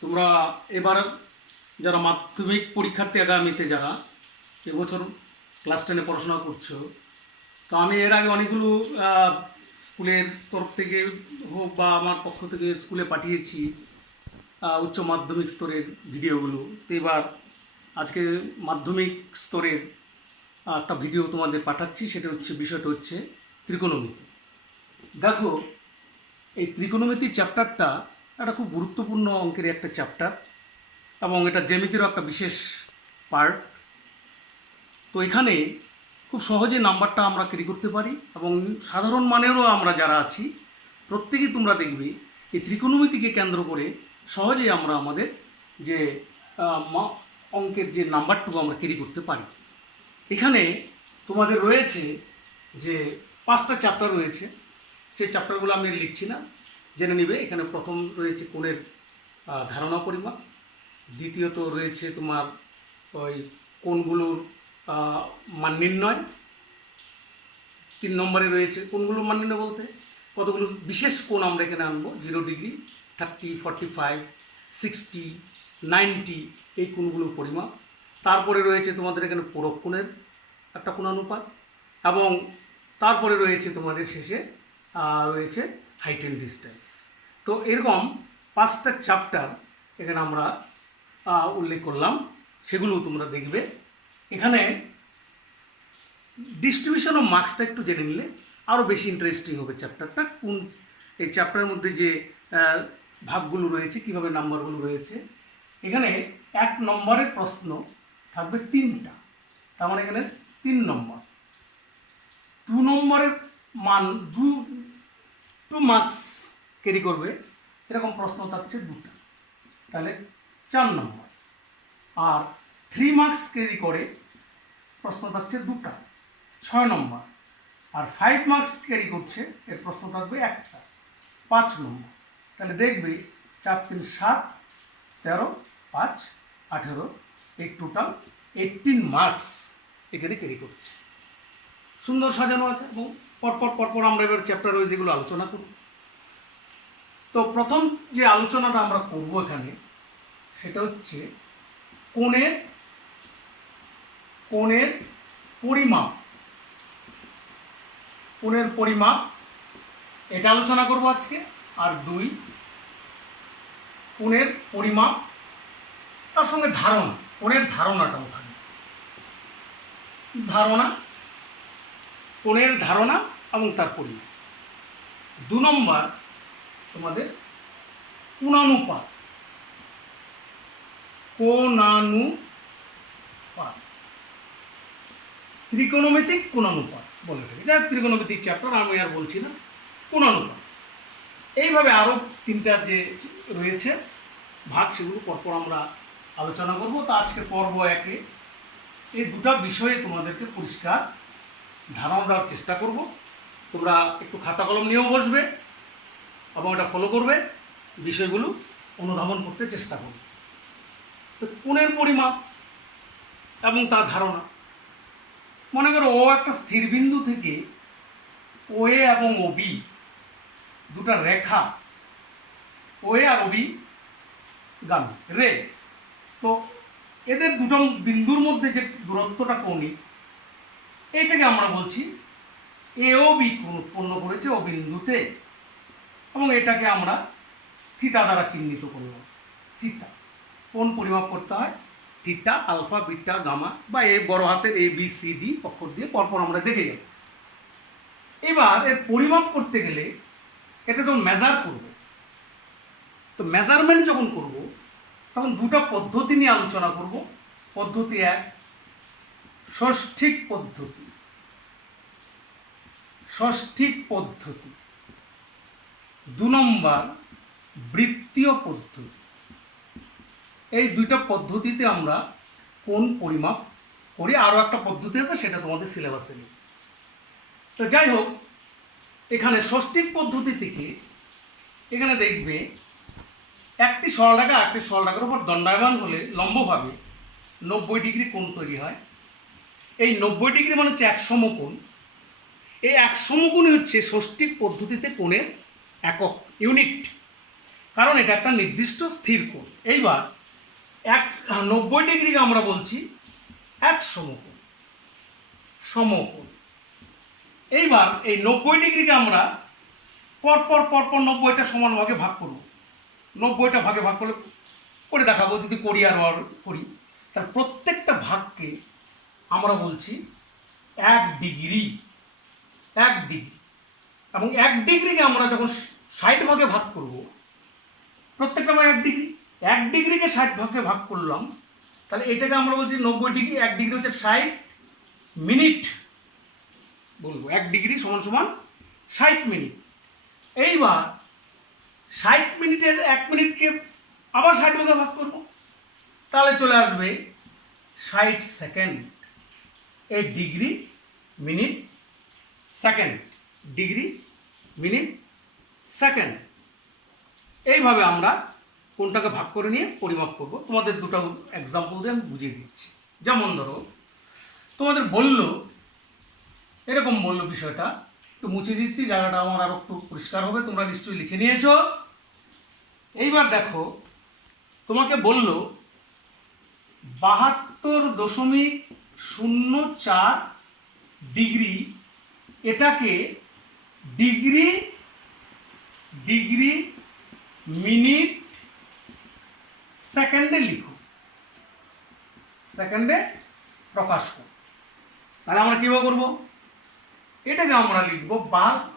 তোমরা এবার যারা মাধ্যমিক পরীক্ষার্থী আগামীতে যারা এবছর ক্লাস 10-এ পড়াশোনা করছো, তো আমি এর আগে অনেকগুলো স্কুলের তরফ থেকে হোক বা আমার পক্ষ থেকে স্কুলে পাঠিয়েছি উচ্চ মাধ্যমিক স্তরের ভিডিওগুলো। তো এবার আজকে মাধ্যমিক স্তরের একটা ভিডিও তোমাদের পাঠাচ্ছি। সেটা হচ্ছে, বিষয়টা হচ্ছে ত্রিকোণমিতি। দেখো, এই ত্রিকোণমিতি চ্যাপ্টারটা একটা খুব গুরুত্বপূর্ণ অঙ্কের একটা চ্যাপ্টার এবং এটা জ্যামিতিরও একটা বিশেষ পার্ট। তো এখানে খুব সহজে নাম্বারটা আমরা ক্যারি করতে পারি এবং সাধারণ মানেরও আমরা যারা আছি প্রত্যেকেই তোমরা দেখবে এই ত্রিকোণমিতিকে কেন্দ্র করে সহজেই আমরা আমাদের যে অঙ্কের যে নাম্বারটুকু আমরা ক্যারি করতে পারি। এখানে তোমাদের রয়েছে যে 5টা চ্যাপ্টার রয়েছে, সেই চ্যাপ্টারগুলো আমি লিখছি না, জেনে নিবে। এখানে প্রথম রয়েছে কোণের ধারণা পরিমাপ, দ্বিতীয়ত রয়েছে তোমার ওই কোণগুলোর মান নির্ণয়, 3 নম্বরে রয়েছে কোণগুলোর মান নির্ণয় বলতে কতগুলো বিশেষ কোণ আমরা এখানে আনবো, 0 ডিগ্রি, 30, 45, 60, 90, এই কোণগুলোর পরিমাপ। তারপরে রয়েছে তোমাদের এখানে পূরক কোণের একটা কোণানুপাত এবং তারপরে রয়েছে তোমাদের শেষে রয়েছে হাইট অ্যান্ড ডিস্টেন্স। তো এরকম 5টা চ্যাপ্টার এখানে আমরা উল্লেখ করলাম, সেগুলো তোমরা দেখবে। এখানে ডিস্ট্রিবিউশন অফ মার্কসটা একটু জেনে নিলে আরও বেশি ইন্টারেস্টিং হবে চ্যাপ্টারটা। কোন এই চ্যাপ্টারের মধ্যে যে ভাগগুলো রয়েছে, কীভাবে নাম্বারগুলো রয়েছে। এখানে 1 নম্বরের প্রশ্ন থাকবে 3টা, তার মানে এখানে 3 নম্বর। 2 নম্বরের মান 2 মার্কস ক্যারি করবে, এরকম প্রশ্ন থাকছে 2টা, তাহলে 4 নম্বর। আর 3 মার্কস ক্যারি করে প্রশ্ন থাকছে 2টা, 6 নম্বর। আর 5 মার্কস ক্যারি করছে, এর প্রশ্ন থাকবে 1টা, 5 নম্বর। তাহলে দেখবে 4, 3, 7, 13, 5, 18, এই টোটাল 18 মার্কস এখানে ক্যারি করছে। সুন্দর সাজানো আছে এবং পরপর আমরা এবার চ্যাপ্টার ওয়াইজ যেগুলো আলোচনা করব। তো প্রথম যে আলোচনাটা আমরা করব এখানে, সেটা হচ্ছে কোণের পরিমাপ। কোণের পরিমাপ এটা আলোচনা করব আজকে। আর 2, কোণের পরিমাপ তার সঙ্গে ধারণা, কোণের ধারণাটাও থাকবে। কোণের ধারণা এবং তার পরিমাপ। 2 নম্বর তোমাদের কোণানুপাত। ত্রিকোণমিতিক কোণানুপাত বলে থাকে, যা ত্রিকোণমিতিক চ্যাপ্টার, আমি আর বলছি না। কোণানুপাত এইভাবে আরও 3টা যে রয়েছে ভাগ, সেগুলো পরপর আমরা আলোচনা করব। তো আজকে পর্ব 1-এ এই 2টা বিষয়ে তোমাদেরকে পরিষ্কার ধারণা দেওয়ার চেষ্টা করব। তোমরা একটু খাতা কলম নিয়েও বসবে এবং এটা ফলো করবে, বিষয়গুলো অনুধাবন করতে চেষ্টা করবে। তো কোণের পরিমাপ এবং তার ধারণা। মনে করো ও একটা স্থির বিন্দু থেকে OA এবং OB, 2টা রেখা, OA আর OB গামী রে। তো এদের 2টা বিন্দুর মধ্যে যে দূরত্বটা কৌণিক, এইটাকে আমরা বলছি AOB কোণ উৎপন্ন করেছে ও বিন্দুতে, এবং এটাকে আমরা থিটা দ্বারা চিহ্নিত করলাম। থিটা কোণ পরিমাপ করতে হয়, থিটা, আলফা, বিটা, গামা, বা এই বড় হাতের ABCD অক্ষর দিয়ে পরপর আমরা দেখে যাব। এবার এর পরিমাপ করতে গেলে এটা যখন মেজার করব, তো মেজারমেন্ট যখন করব তখন 2টা পদ্ধতি নিয়ে আলোচনা করব। পদ্ধতি 1 ষষ্ঠিক পদ্ধতি। 2 নম্বর বৃত্তীয় পদ্ধতি। এই 2টা পদ্ধতিতে আমরা কোণ পরিমাপ করি। আরও একটা পদ্ধতি আছে, সেটা তোমাদের সিলেবাসে নেই। তো যাই হোক, এখানে ষষ্ঠিক পদ্ধতি থেকে এখানে দেখবে একটি সরলরেখা আরেকটি সরলরেখার উপর দণ্ডায়মান হলে লম্বভাবে 90 ডিগ্রি কোণ তৈরি হয়। এই 90 ডিগ্রি মানে হচ্ছে 1 সমকোণ। এই 1 সমকোণই হচ্ছে ষষ্ঠিক পদ্ধতিতে কোণের একক, ইউনিট। কারণ এটা একটা নির্দিষ্ট স্থির কোণ। এইবার 90 ডিগ্রিকে আমরা বলছি এক সমকোণ। সমকোণ। এইবার এই 90 ডিগ্রিকে আমরা পরপর 90টা সমান ভাগে ভাগ করব। 90টা ভাগে ভাগ করে দেখাবো, যদি করি আর করি, তাহলে প্রত্যেকটা ভাগকে আমরা বলছি 1 ডিগ্রি। 1 ডিগ্রি। এবং 1 ডিগ্রিকে আমরা যখন 60 ভাগে ভাগ করব, প্রত্যেকটা ভাগ 1 ডিগ্রি। 1 ডিগ্রিকে 60 ভাগে ভাগ করলাম, তাহলে এটাকে আমরা বলছি 90 ডিগ্রি। 1 ডিগ্রি হচ্ছে 60 মিনিট বলবো। 1 ডিগ্রি সমান সমান 60 মিনিট। এইবার 60 মিনিটের 1 মিনিটকে আবার 60 ভাগে ভাগ করব, তাহলে চলে আসবে 60 সেকেন্ড। এই degree minute second, degree minute second. এইভাবে আমরা কোনটাকে ভাগ করে নিয়ে পরিমাপ করব। তোমাদের দুটো এক্সাম্পল দিয়ে আমি বুঝিয়ে দিচ্ছি। যেমন ধরো তোমাদের এরকম বললো বিষয়টা, একটু মুছে দিচ্ছি, জায়গাটা আমার আরো একটু পরিষ্কার হবে। তোমরা নিশ্চয়ই লিখে নিয়েছো। এইবার দেখো, তোমাকে বলল 72.04 ডিগ্রি, এটাকে ডিগ্রি মিনিট সেকেন্ডে লিখো, সেকেন্ডে প্রকাশ করো। তাহলে আমরা কীভাবে করবো? এটাকে আমরা লিখবো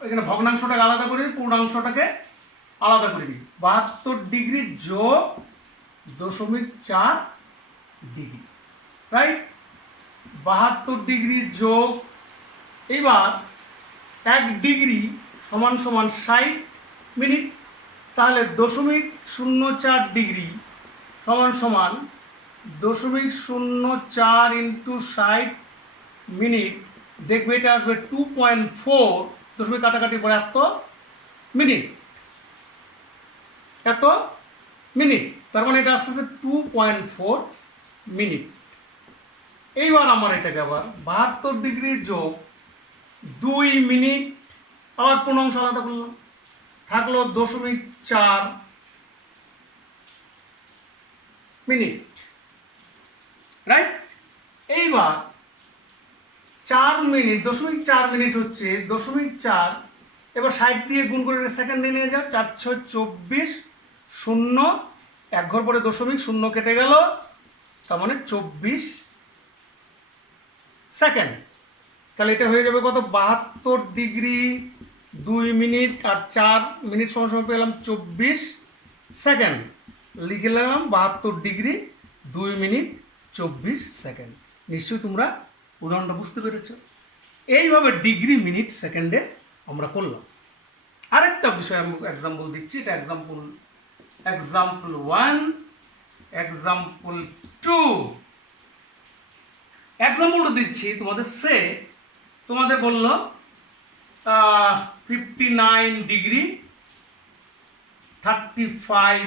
এখানে ভগ্নাংশটাকে আলাদা করে দিই, পূর্ণাংশটাকে আলাদা করে দিই। 72 ডিগ্রি যোগ 0.4 ডিগ্রি, রাইট? 72 ডিগ্রি যোগ, এবার 1 ডিগ্রি সমান সমান 60 মিনিট। তাহলে 0.04 ডিগ্রি সমান সমান 0.04 ইন্টু 60 মিনিট। দেখবে এটা আসবে 2.4, দশমিক কাটাকাটি পরে এত মিনিট, এত মিনিট। তার মানে এটা আসতেছে 2.4 মিনিট। এইবার আমার এটাকে আবার 72 ডিগ্রি যোগ 2 মিনিট, আবার পূর্ণাংশ আলাদা করলাম, থাকলো 0.4 মিনিট, রাইট? এইবার 4 মিনিট, 0.4 মিনিট হচ্ছে 0.4, এবার 60 দিয়ে গুণ করে সেকেন্ডে নিয়ে যাও। 4 6 24, 0 1 ঘর পরে দশমিক, 0 কেটে গেল, তার মানে 24 সেকেন্ড। তাহলে এটা হয়ে যাবে কত? 72 ডিগ্রি 2 মিনিট আর 4 মিনিট সমান সমান পেলাম 24 সেকেন্ড। লিখে নিলাম 72 ডিগ্রি 2 মিনিট 24 সেকেন্ড। নিশ্চয়ই তোমরা উদাহরণটা বুঝতে পেরেছো। এইভাবে ডিগ্রি মিনিট সেকেন্ডে আমরা করলাম। আরেকটা বিষয় আমি এক্সাম্পল দিচ্ছি, এটা এক্সাম্পল 1, এক্সাম্পল 2। এক্সাম্পলটা দিচ্ছি তোমাদের, তোমাদের বলল 59 ডিগ্রি 35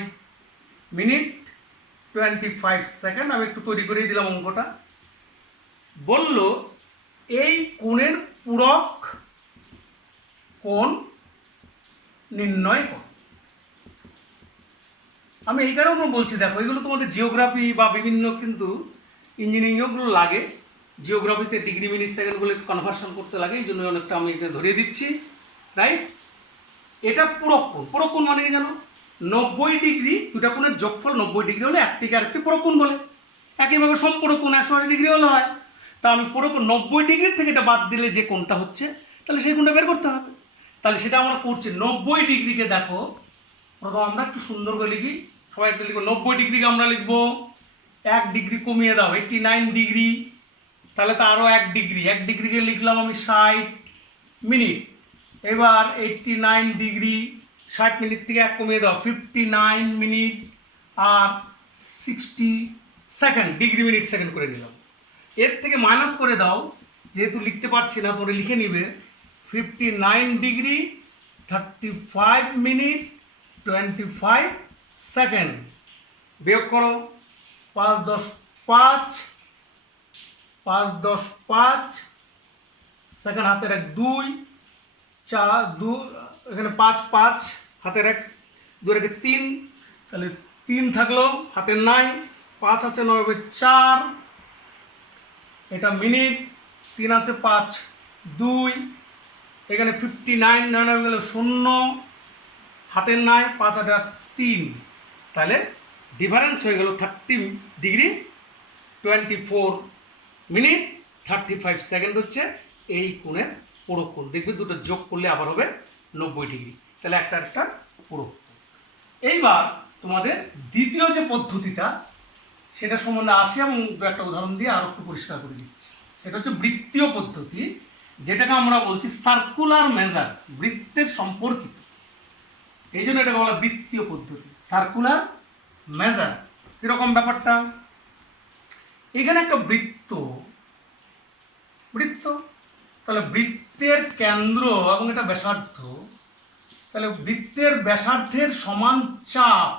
মিনিট 25 সেকেন্ড। আমি একটু তৈরি করে দিলাম অঙ্কটা। বলল এই কোণের পূরক কোণ নির্ণয় করো। আমি এই কারণে বলছি, দেখো এগুলো তোমাদের জিওগ্রাফি বা বিভিন্ন কিন্তু ইঞ্জিনিয়ারিংগুলো লাগে, জিওগ্রাফিতে ডিগ্রি মিনিট সেকেন্ডগুলো কনভার্সন করতে লাগে, এই জন্য অনেকটা আমি এটা ধরিয়ে দিচ্ছি, রাইট? এটা পূরক কোণ। পূরক কোণ মানে কি জানো? 90 ডিগ্রি, দুটা কোণের যোগফল 90 ডিগ্রি হলে একটিকে আরেকটি পূরক কোণ বলে। একইভাবে সম্পূরক কোণ 180 ডিগ্রি হলে হয়। তা আমি পূরক 90 ডিগ্রি থেকে এটা বাদ দিলে যে কোণটা হচ্ছে, তাহলে সেই কোণটা বের করতে হবে। তাহলে সেটা আমরা করছি। 90 ডিগ্রিকে দেখো, প্রথম আমরা একটু সুন্দর করে লিখি, সবাই একটু লিখবো। 90 ডিগ্রিকে আমরা লিখবো 1 ডিগ্রি কমিয়ে দাও, 89 ডিগ্রি। তাহলে তো আরও 1 ডিগ্রি, 1 ডিগ্রিকে লিখলাম আমি 60 মিনিট। এবার 89 ডিগ্রি 60 মিনিট থেকে 1 কমিয়ে দাও, 59 মিনিট আর 60 সেকেন্ড, ডিগ্রি মিনিট সেকেন্ড করে নিলাম। এর থেকে মাইনাস করে দাও, যেহেতু লিখতে পারছি না তোমরা লিখে নিবে। 59 ডিগ্রি 35 মিনিট 25 সেকেন্ড। বিয়োগ করো, 5 10 5, 5 10 5, সেকেন্ড হাতের 1 2, 4 2, এখানে 5 5 হাতের 1 2 রেখে 3, তাহলে 3 থাকলো হাতের নাই, 5 আছে 9 হবে 4, এটা মিনিট, 3 আছে 5 2, এখানে 59 9 হয়ে গেল 0, হাতের নাই 5 আর 3, তাহলে ডিফারেন্স হয়ে গেল 30 ডিগ্রি 24 মিনিট 35 সেকেন্ড হচ্ছে এই কোণের পুরো কোণ। দেখবে দুটো যোগ করলে আবার হবে 90 ডিগ্রি, তাহলে একটা পুরো। এইবার তোমাদের দ্বিতীয় যে পদ্ধতিটা সেটা সম্বন্ধে আসি এবং একটা উদাহরণ দিয়ে আরো একটু পরিষ্কার করে দিচ্ছি। সেটা হচ্ছে বৃত্তীয় পদ্ধতি, যেটাকে আমরা বলছি সার্কুলার মেজার, বৃত্তের সম্পর্কিত, এই জন্য এটাকে বলা বৃত্তীয় পদ্ধতি, সার্কুলার মেজার। কিরকম ব্যাপারটা, এখানে একটা বৃত্ত, তাহলে বৃত্তের কেন্দ্র এবং এটা ব্যাসার্ধ, তাহলে বৃত্তের ব্যাসার্ধের সমান চাপ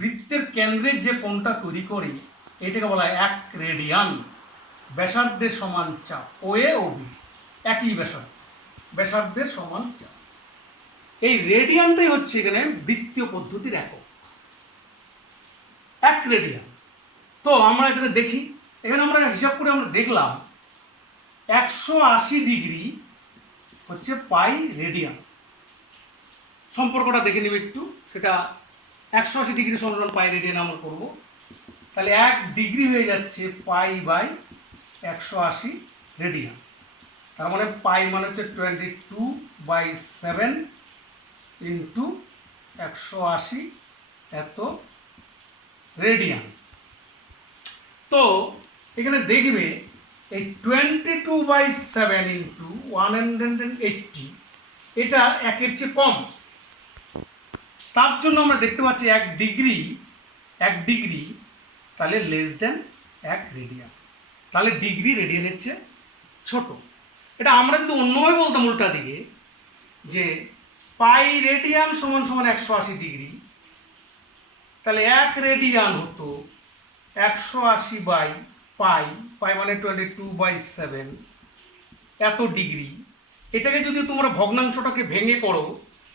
বৃত্তের কেন্দ্রের যে কোণটা তৈরি করি এটাকে বলা হয় 1 রেডিয়ান। ব্যাসার্ধের সমান চাপ, OA OB একই ব্যাসার্ধের সমান চাপ, এই রেডিয়ানটাই হচ্ছে এখানে বৃত্তীয় পদ্ধতির একক, 1 রেডিয়ান। তো আমরা এখানে দেখি, এখানে আমরা হিসাব করে আমরা দেখলাম 180 ডিগ্রি হচ্ছে পাই রেডিয়ান। সম্পর্কটা দেখে নিব একটু, সেটা 180 ডিগ্রি সমান পাই রেডিয়ান আমরা করব। তাহলে 1 ডিগ্রি হয়ে যাচ্ছে পাই বাই 180 রেডিয়ান, তার মানে পাই মানে হচ্ছে 22/7 ইন্টু 180 এত রেডিয়ান। তো এখানে দেখবে এই 22/7 ইন্টু 180 এটা 1-এর চেয়ে কম, তার জন্য আমরা দেখতে পাচ্ছি 1 ডিগ্রি তাহলে লেস দেন 1 রেডিয়ান, তাহলে ডিগ্রি রেডিয়ানের চেয়ে ছোট। এটা আমরা যদি অন্যভাবে বলতাম উল্টা দিকে, যে পাই রেডিয়ান সমান 180 ডিগ্রি, তাহলে 1 রেডিয়ান হতো 180 বাই পাই মানে 22/7 এত ডিগ্রি। এটাকে যদি তোমরা ভগ্নাংশটাকে ভেঙে করো,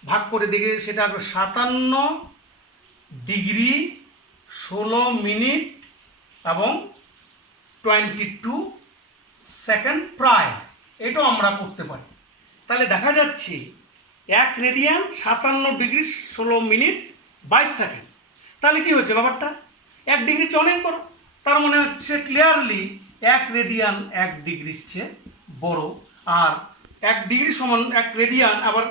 ভাগ করে দেখে সেটা আসবে 57 ডিগ্রি 16 মিনিট এবং 22 সেকেন্ড প্রায়, এটাও আমরা করতে পারি। তাহলে দেখা যাচ্ছে 1 রেডিয়ান 57 ডিগ্রি 16 মিনিট 22 সেকেন্ড। তাহলে কি হচ্ছে ব্যাপারটা, 1 ডিগ্রি চেয়ে অনেক বড়, তার মানে হচ্ছে ক্লিয়ারলি 1 রেডিয়ান 1 ডিগ্রির চেয়ে বড়। আর 1 ডিগ্রি সমান 1 রেডিয়ান, আবার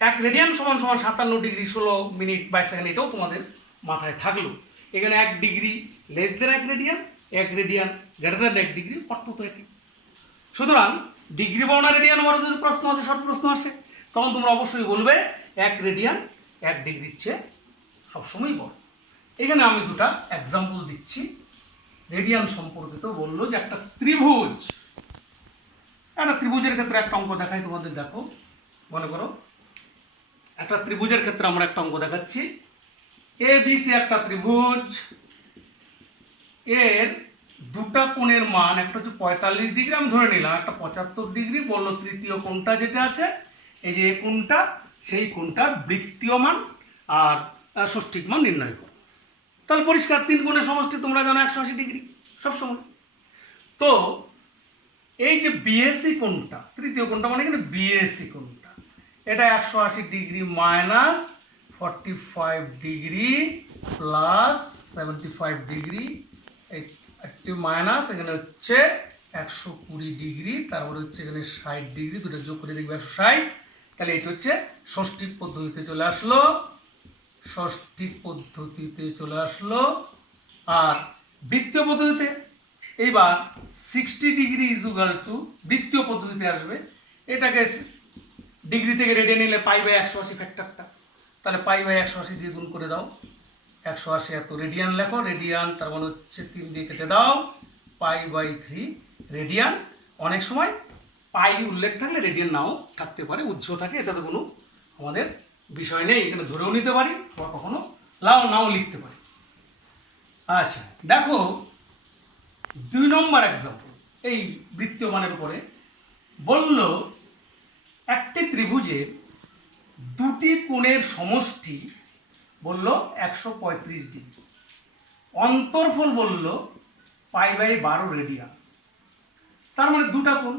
1 রেডিয়ান সমান 57 ডিগ্রি 16 মিনিট 22 সেকেন্ড, এটাও তোমাদের মাথায় থাকলো। এখানে 1 degree less than 1 radian, 1 radian greater than 1 degree, অর্থ তো একই। সুতরাং ডিগ্রি বর্ণা রেডিয়ান আমার যদি প্রশ্ন আসে, শর্ট প্রশ্ন আসে, তখন তোমরা অবশ্যই বলবে 1 রেডিয়ান 1 ডিগ্রির চেয়ে সবসময় বড়। এখানে আমি দুটা এক্সাম্পল দিচ্ছি রেডিয়ান সম্পর্কিত। বললো যে একটা ত্রিভুজের ক্ষেত্রে একটা অঙ্ক দেখাই তোমাদের, দেখো মনে করো একটা ত্রিভুজের ক্ষেত্রে আমরা একটা অঙ্ক দেখাচ্ছি। ABC একটা ত্রিভুজ, এর দুটা কোণের মান, একটা হচ্ছে 45 ডিগ্রি আমি ধরে নিলাম, একটা 75 ডিগ্রি, বললো তৃতীয় কোণটা যেটা আছে এই যে কোণটা, সেই কোণটার বৃত্তীয় মান আর ষষ্ঠিক মান নির্ণয় করো। তাহলে পরিষ্কার 3 কোণের সমষ্টি তোমরা জানো 180 ডিগ্রি সবসময়। তো এই যে বিএসি কোণটা, তৃতীয় কোণটা মানে এখানে বিএসি কোণটা, এটা 180 degree minus 45 degree plus 75 degree, একটি মাইনাস এখানে হচ্ছে 120 ডিগ্রি, তারপরে হচ্ছে এখানে 60 ডিগ্রি, দুটো যোগ করে দেখবে 160। তাহলে এটা হচ্ছে ষষ্ঠিক পদ্ধতিতে চলে আসলো, আর বৃত্তীয় পদ্ধতিতে এইবার 60 ডিগ্রি ইজুগাল টু বৃত্তীয় পদ্ধতিতে আসবে, এটাকে ডিগ্রি থেকে রেডিয়ান নিলে পাই বাই 180 ফ্যাক্টরটা, তাহলে পাই বাই 180 দিয়ে গুণ করে দাও, 180 এত রেডিয়ান লেখো, রেডিয়ান তার মানে হচ্ছে 3 দিয়ে কেটে দাও, পাই বাই 3 রেডিয়ান। অনেক সময় পাই উল্লেখ থাকলে রেডিয়ান নাও থাকতে পারে, উৎস থাকে, এটাতে কোনো আমাদের বিষয় নেই, এখানে ধরেও নিতে পারি বা কখনো নাও লিখতে পারি। আচ্ছা দেখো 2 নম্বর এক্সাম্পল এই বৃত্তীয় মানের উপরে। বলল একটি ত্রিভুজের দুটি কোণের সমষ্টি বলল 135 ডিগ্রি, অন্তর্ফল বলল π/12 রেডিয়ান, তার মানে দুটা কোণ।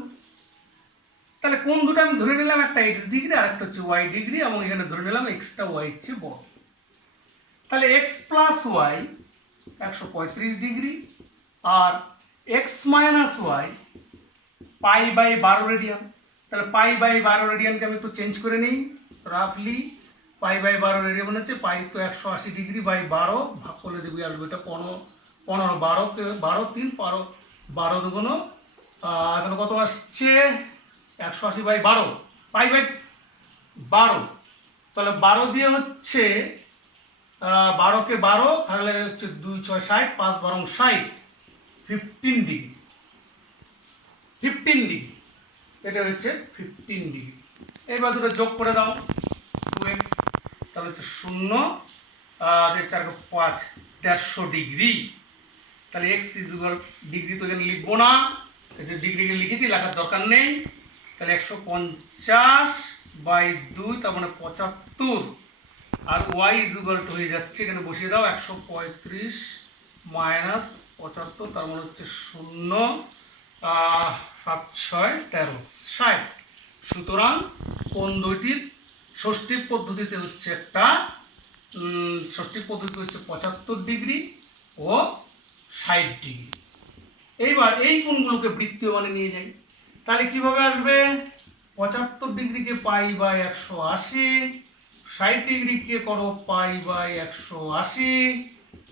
তাহলে কোণ দুটো আমি ধরে নিলাম, একটা x ডিগ্রি আর একটা হচ্ছে y ডিগ্রি, এবং এখানে ধরে নিলাম এক্সটা y এর চেয়ে বড়। তাহলে x প্লাস ওয়াই 135 ডিগ্রি আর x মাইনাস ওয়াই π/12 রেডিয়ান। তাহলে π/12 রেডিয়ানকে আমি একটু চেঞ্জ করে নিই রাফলি। π/12 রেডিয়ান মানে হচ্ছে পাই তো 180 ডিগ্রি বাই 12, ভাগ করলে দেখবি আসবে এটা 15, 12কে 12 3 12 দুগুণ এখানে কত আসছে 180/12 π/12। তাহলে 12 দিয়ে হচ্ছে 12কে 12, তাহলে হচ্ছে 2 6 60, 5 12 60, 15 ডিগ্রি। 15 ডিগ্রি, এটা হচ্ছে 15 ডিগ্রি। এবার দুটো যোগ করে দাও, 2x, তাহলে হচ্ছে 0 আর 4 5 150 ডিগ্রি। তাহলে x ইকুয়াল ডিগ্রি তো এখানে লিখবো না, এই যে ডিগ্রিকে লিখেছি, লেখার দরকার নেই। তাহলে 150/2 তার মানে 75, আর y ইকুয়াল টু হয়ে যাচ্ছে, এখানে বসিয়ে দাও 135 মাইনাস 75, তার মানে হচ্ছে 0 7 6 13 60। সুতরাং কোণ দুইটির ষষ্ঠী পদ্ধতিতে হচ্ছে একটা ষষ্ঠী পদ্ধতি হচ্ছে 75 ডিগ্রি ও 60 ডিগ্রি। এইবার এই কোণগুলোকে বৃত্তীয় মানে নিয়ে যাই, তাহলে কিভাবে আসবে? 75 ডিগ্রিকে π/180, 60 ডিগ্রিকে করো π/180,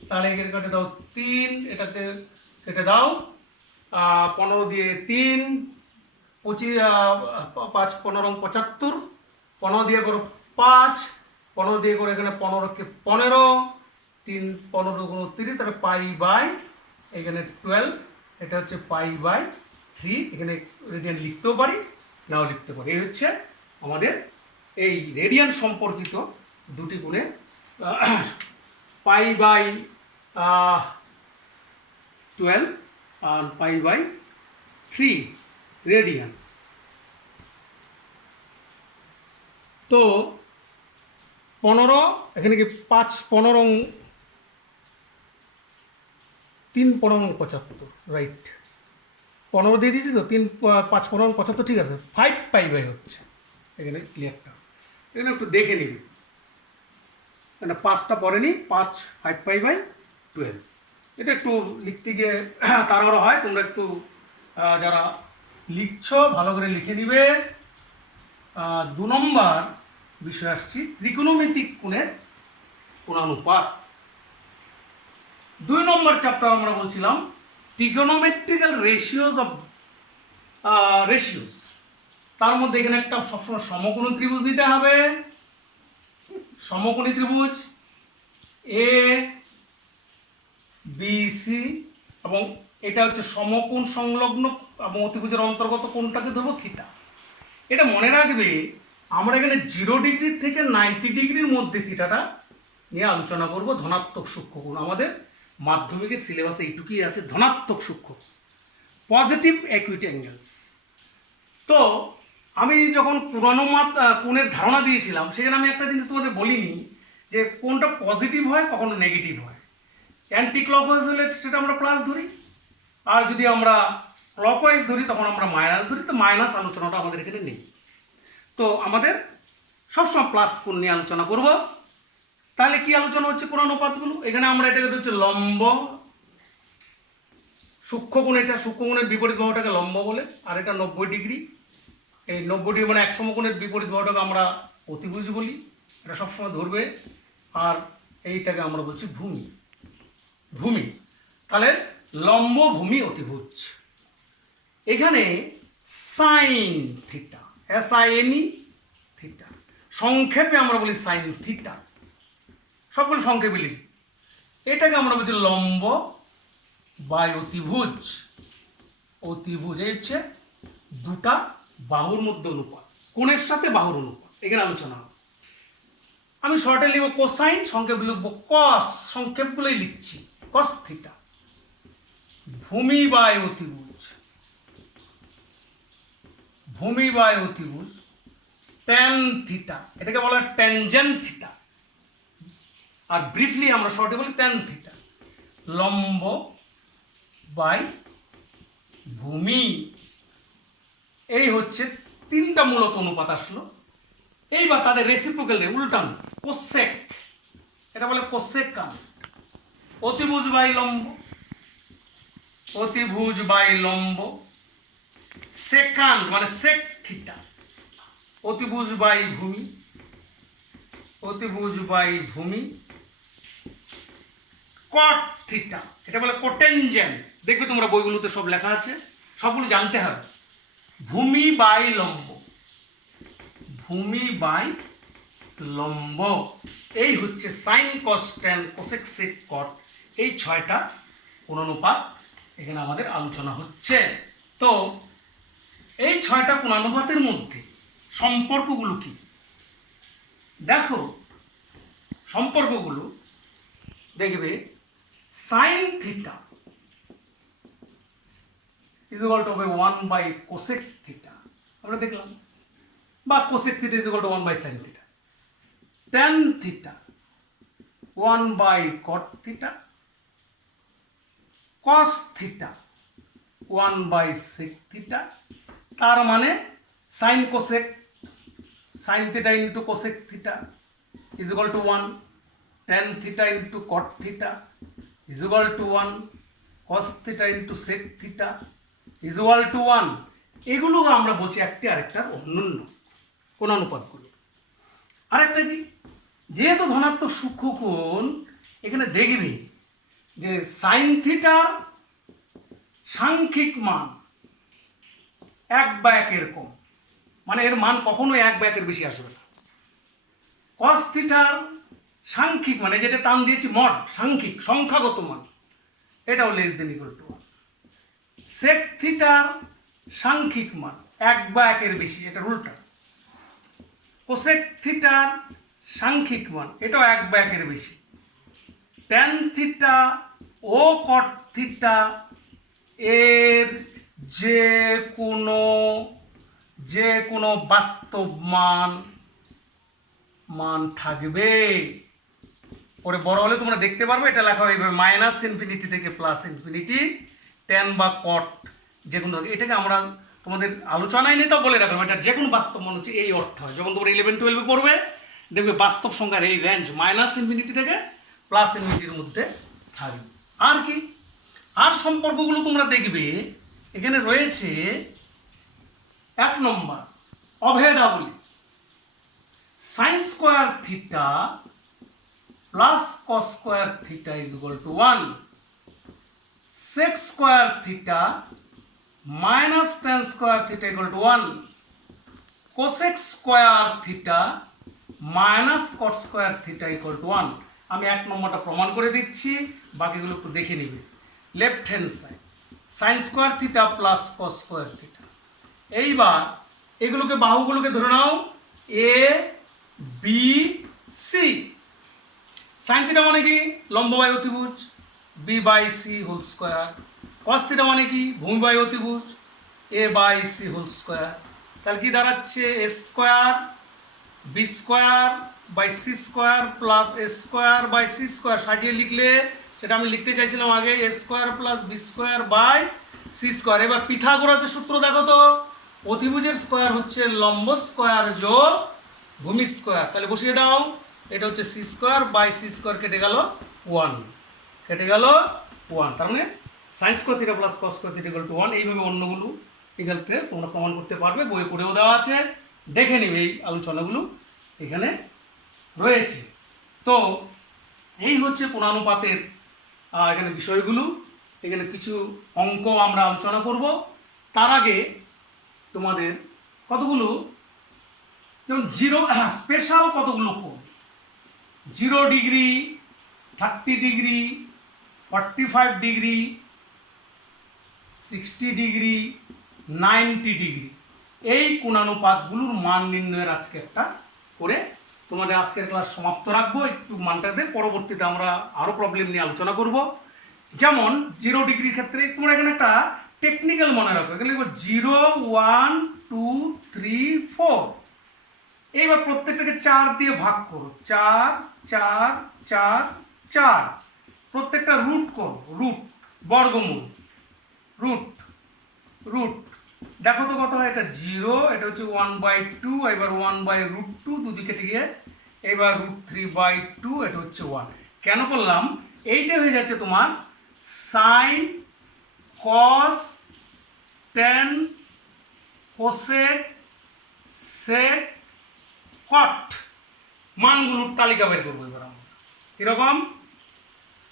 তাহলে এখানে কেটে দাও 3, এটাকে কেটে দাও 15 দিয়ে 3 25 5 15 75, 15 দিয়ে করো 5, 15 দিয়ে করে এখানে 15কে 15, 3 15 গুণ 30, তাহলে এখানে 12, এটা হচ্ছে π/3। এখানে রেডিয়ান লিখতেও পারি, নাও লিখতে পারি। এই হচ্ছে আমাদের এই রেডিয়ান সম্পর্কিত দুটি কোণের π/12 আর π/3 রেডিয়ান। তো 15 এখানে কি 5 15 3 15 75, রাইট, 15 দিয়ে দিয়েছি তো, 3 5 15 75, ঠিক আছে, 5 π/, হচ্ছে এখানে ক্লিয়ারটা, এখানে একটু দেখে নিবি, এটা 5টা পড়েনি, 5 5 π/12। এটা একটু লিখতে গিয়ে তাড়াহুড়ো হয়, তোমরা একটু যারা লিখছো ভালো করে লিখে নিবে। 2 নম্বর বিষয় আসছি, ত্রিকোণমিতিক কোণের কোণানুপাত। 2 নম্বর চ্যাপ্টার আমরা বলছিলাম ট্রিগোনোমেট্রিক্যাল রেশিওস অফ রেশিওস। তার মধ্যে এখানে একটা সবসময় সমকোণী ত্রিভুজ দিতে হবে, সমকোণী ত্রিভুজ এ বি সি, এবং এটা হচ্ছে সমকোণ সংলগ্ন এবং অতিভুজের অন্তর্গত কোণটাকে ধরবো থিটা। এটা মনে রাখবে, আমরা এখানে 0 ডিগ্রি থেকে 90 ডিগ্রির মধ্যে থিটাটা নিয়ে আলোচনা করব। ধনাত্মক সূক্ষ্মকোণ আমাদের মাধ্যমিকের সিলেবাসে এইটুকুই আছে, ধনাত্মক সূক্ষ্ম, পজিটিভ অ্যাকিউট অ্যাঙ্গেলস। তো আমি যখন পুরানো কোণের ধারণা দিয়েছিলাম, সেখানে আমি একটা জিনিস তোমাদের বলিনি যে কোনটা পজিটিভ হয় কখনো নেগেটিভ হয়। অ্যান্টি ক্লকওয়াইজ হলে সেটা আমরা প্লাস ধরি, আর যদি আমরা ক্লকওয়াইজ ধরি তখন আমরা মাইনাস ধরি। তো মাইনাস আলোচনাটা আমাদের এখানে নেই, তো আমাদের সবসময় প্লাস কোণ নিয়ে আলোচনা করব। তাহলে কি আলোচনা হচ্ছে কোণানুপাতগুলো? এখানে আমরা এটাকে হচ্ছে লম্ব সূক্ষ্মকোণ, এটা সূক্ষ্মকোণের বিপরীত বাহুটাকে লম্ব বলে, আর এটা 90 ডিগ্রি। এই 90 ডিগ্রি মানে এক সমকোণের বিপরীত বাহুটাকে আমরা অতিভুজ বলি, এটা সবসময় ধরবে। আর এইটাকে আমরা বলছি ভূমি। ভূমি তাহলে লম্ব ভূমি অতিভুজ। এখানে সাইন থিটা, SINE থিটা, সংক্ষেপে আমরা বলি সাইন থিটা, সবগুলো সংক্ষেপে লিখি। এটাকে আমরা বলছি লম্ব বাই অতিভুজ। অতিভুজ এই হচ্ছে দুটা বাহুর মধ্যে অনুপাত, কোণের সাথে বাহুর অনুপাত, এখানে আলোচনা হবে। আমি শর্টে লিখব কোসাইন, সংক্ষেপ লিখব কস, সংক্ষেপগুলোই লিখছি, কস থিটা। ভূমি বাই অতিভুজ, ভূমি বাই অতিভুজ ট্যান থিটা, এটাকে বলা হয় ট্যানজেন্ট থিটা, আর ব্রিফলি আমরা শর্টে বলি ট্যান থিটা। লম্ব বাই ভূমি, এই হচ্ছে তিনটা মূলত অনুপাত আসলো। এইবার তাদের রেসিপ্রোকাল উল্টান, কোসেক, এটা বলে কোসেকান। অতিভুজ বাই লম্ব, অতিভুজ বাই লম্ব, সেকান্ড মানে সেক থিটা, অতিভুজ বাই ভূমি, অতিভুজ বাই ভূমি, কট থিটা, এটা বলে কোটেনজেন্ট। দেখবে তোমরা বইগুলোতে সব লেখা আছে, সবগুলো জানতে হবে। ভূমি বাই লম্ব, ভূমি বাই লম্ব, এই হচ্ছে sine cos tan cosec sec cot, এই 6টা কোণানুপাত এখানে আমাদের আলোচনা হচ্ছে। তো এই 6টা কোণানুপাতের মধ্যে সম্পর্কগুলো কি দেখো, সম্পর্কগুলো দেখবে sine theta is equal to হবে 1 বাই কোসেক থিটা, আমরা দেখলাম, বা cosec theta is equal to 1 by sine theta. Tan theta 1 by cot theta, cos theta 1 by sec theta. তার মানে sine cosec, sine theta into cosec theta is equal to 1, tan theta into cot theta is equal to 1, cos theta into sec theta is equal to 1। এগুলো আমরা বলছি একটি আরেকটার অন্যান্য কোণানুপাতগুলো। আরেকটা কি, যেহেতু ধনাত্মক সূক্ষ্ম কোণ, এখানে দেখবি যে সাইন থিটার সাংখ্যিক মান 1 বা 1 কম, মানে এর মান কখনো 1 বা 1 বেশি আসবে না। কস থিটার সাংখ্যিক মানে যেটা টান দিয়েছি মড, সাংখ্যিক সংখ্যাগত মান, এটাও লেস দেন ইকুয়াল টু 1। সেক থিটার সাংখ্যিক মান 1 বা 1 বেশি, এটা উল্টা। কোসেক থিটার সাংখ্যিক মান এটাও 1 বা 1 বেশি। ট্যান থিটা ও কট থিটা এর যে কোনো বাস্তব মান থাকবে। পরে বড় হলে তোমরা দেখতে পারবে এটা লেখা হবে মাইনাস ইনফিনিটি থেকে প্লাস ইনফিনিটি, ট্যান বা কট যে কোনো, এটাকে আমরা তোমাদের আলোচনায় নিয়ে তো বলে রাখলাম, এটা যে কোনো বাস্তব মান হচ্ছে এই অর্থ হয়। যখন তোমরা 11-12 পড়বে দেখবে বাস্তব সংখ্যার এই রেঞ্জ মাইনাস ইনফিনিটি থেকে প্লাস ইনফিনিটির মধ্যে থাকবে। আর কি, আর সম্পর্কগুলো তোমরা দেখবে এখানে রয়েছে। 1 নম্বর অভেদাবলী, sine square theta plus cos square theta is equal to 1, sec square theta minus tan square theta equal to 1, cosec square theta minus cot square theta equal to 1। আমি 1 নম্বরটা প্রমাণ করে দিচ্ছি, বাকিগুলো একটু দেখে নিবে। Left hand side sine square theta plus cos square theta. এইবার এগুলোকে বাহুগুলোকে ধরে নাও A B C. Sine theta মানে কি, লম্ব বাই অতিভুজ, B by C whole square. Cos theta মানে কি, ভূমি বাই অতিভুজ, A by C whole square. তাহলে কি দাঁড়াচ্ছে, A square B square by C square plus A square by C square. সাজিয়ে লিখলে সেটা আমি লিখতে চাইছিলাম আগে, এ square plus b square by C square. এবার পিথাগোরাসের সূত্র দেখো তো, অতিভুজের স্কোয়ার হচ্ছে লম্ব স্কোয়ার যোগ ভূমি স্কোয়ার। তাহলে বসিয়ে দাও, এটা হচ্ছে c square by C square, কেটে গেল 1, কেটে গেল 1। তার মানে sine square theta plus cos square theta equal to 1। এইভাবে অন্যগুলো এখানে তোমরা প্রমাণ করতে পারবে, বই পড়েও দেওয়া আছে, দেখে নিবে এই আলোচনাগুলো এখানে রয়েছে। তো এই হচ্ছে কোণানুপাতের এখানে বিষয়গুলো। এখানে কিছু অঙ্ক আমরা আলোচনা করব। তার আগে তোমাদের কতগুলো, যেমন জিরো স্পেশাল কতগুলো কোণ, 0 degree, 30 degree, 45 degree, 60 degree, 90 degree, এই কোণানুপাতগুলোর মান নির্ণয়ের আজকে একটা করে তোমাদের আজকের ক্লাস সমাপ্ত রাখবো। একটু মানটাতে পরবর্তীতে আমরা আরও প্রবলেম নিয়ে আলোচনা করব। যেমন 0 ডিগ্রির ক্ষেত্রে তোমরা এখানে একটা টেকনিক্যাল মনে রাখো, এখানে লিখবো 0 1 2 3 4। এইবার প্রত্যেকটাকে 4 দিয়ে ভাগ করো, 4 4 4 4, প্রত্যেকটা রুট করো, রুট বর্গমূল, রুট রুট দেখো তো কত হয়, এটা 0, এটা হচ্ছে 1/2, এবার 1/√2 দুদিকে কেটে গিয়ে এবার √3/2, এটা হচ্ছে 1। কেন করলাম, এইটা হয়ে যাচ্ছে তোমার sine cos tan cosec sec cot, মানগুলোর তালিকা বের করবো এবার আমরা। এরকম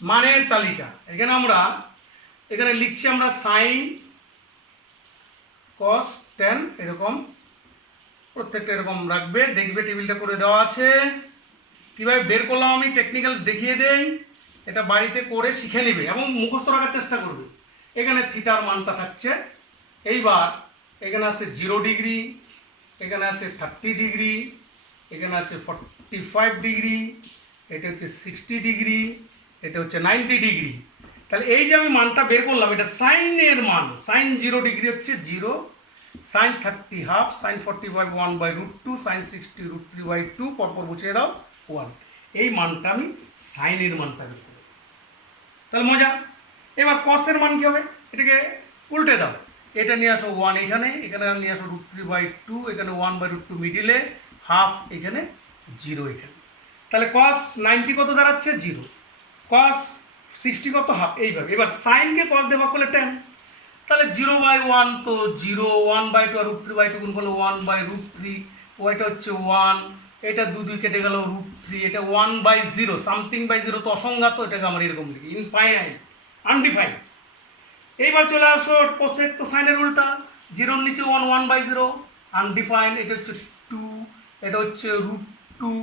মানের তালিকা এখানে আমরা লিখছি আমরা সাইন কস ট্যান, এরকম প্রত্যেকটা এরকম রাখবে, দেখবে টেবিলটা করে দেওয়া আছে। কীভাবে বের করলাম আমি টেকনিক্যাল দেখিয়ে দেই, এটা বাড়িতে করে শিখে নেবে এবং মুখস্থ রাখার চেষ্টা করবে। এখানে থিটার মানটা থাকছে, এইবার এখানে আছে 0 ডিগ্রি, এখানে আছে 30 ডিগ্রি, এখানে আছে 45 ডিগ্রি, এটা হচ্ছে 60 ডিগ্রি, এটা হচ্ছে 90 ডিগ্রি। তাহলে এই যে আমি মানটা বের করলাম, এটা সাইনের মান, সাইন 0 ডিগ্রি হচ্ছে 0, সাইন 30 হাফ, সাইন 45 1/√2, সাইন 60 √3/2, পরপর বুঝিয়ে দাও 1। এই মানটা আমি সাইনের মানটা বের করব। তাহলে মজা। এবার কসের মান কী হবে, এটাকে উল্টে দাও, এটা নিয়ে আসো 1 এখানে, এখানে নিয়ে আসো √3/2, এখানে 1/√2 মিডিলে, হাফ এখানে, 0 এখানে। তাহলে কস 90 কত দাঁড়াচ্ছে 0, কস 60 কত হাফ, এইভাবে। এবার সাইনকে কস দিয়ে ভাগ করলে ট্যান, তাহলে 0/1 তো 0, 1/2 আর √3/2 গুণ করলে 1/√3, ওইটা হচ্ছে 1, এটা দুই কেটে গেল √3, এটা 1/0, সামথিং বাই 0 তো অসংজ্ঞাত, এটাকে আমরা এরকম লিখি ইনফাইনাইট, আনডিফাইন্ড। এইবার চলে আসো কোসেক, তো সাইনের উল্টা, 0 নিচে 1, 1/0, আনডিফাইন্ড, এটা হচ্ছে 2, এটা হচ্ছে √2,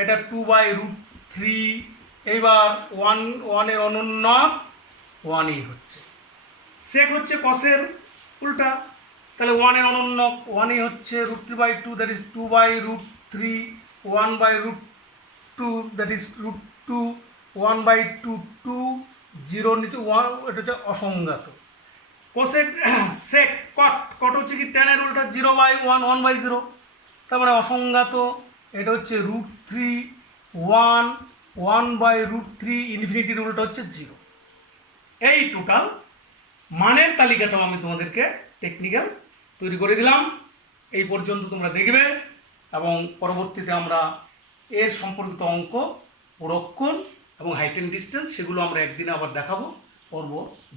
এটা 2/√3, এইবার 1 এর অনন্য 1ই হচ্ছে। সেক হচ্ছে কসের উল্টা, তাহলে 1 এর অনন্য 1ই হচ্ছে, √3/2 দ্যাট ইজ 2/√3, 1/√2 দ্যাট ইজ √2, 1/2 2, 0 নিচে 1, এটা হচ্ছে অসংজ্ঞাত। কোসেক সেক কট হচ্ছে কি ট্যানের উল্টা, 0/1, 1/0, তার মানে অসংজ্ঞাত, এটা হচ্ছে √3, 1, 1/√3, ইনফিনিটির উল্টা হচ্ছে 0। এই টোটাল মানের তালিকাটাও আমি তোমাদেরকে টেকনিক্যাল তৈরি করে দিলাম। এই পর্যন্ত তোমরা দেখবে এবং পরবর্তীতে আমরা এর সম্পর্কিত অঙ্ক, প্রক্ষণ এবং হাইট অ্যান্ড ডিস্টেন্স, সেগুলো আমরা একদিনে আবার দেখাবো পর্ব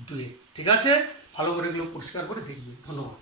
2-এ। ঠিক আছে, ভালো করে এগুলো পরিষ্কার করে দেখবে। ধন্যবাদ।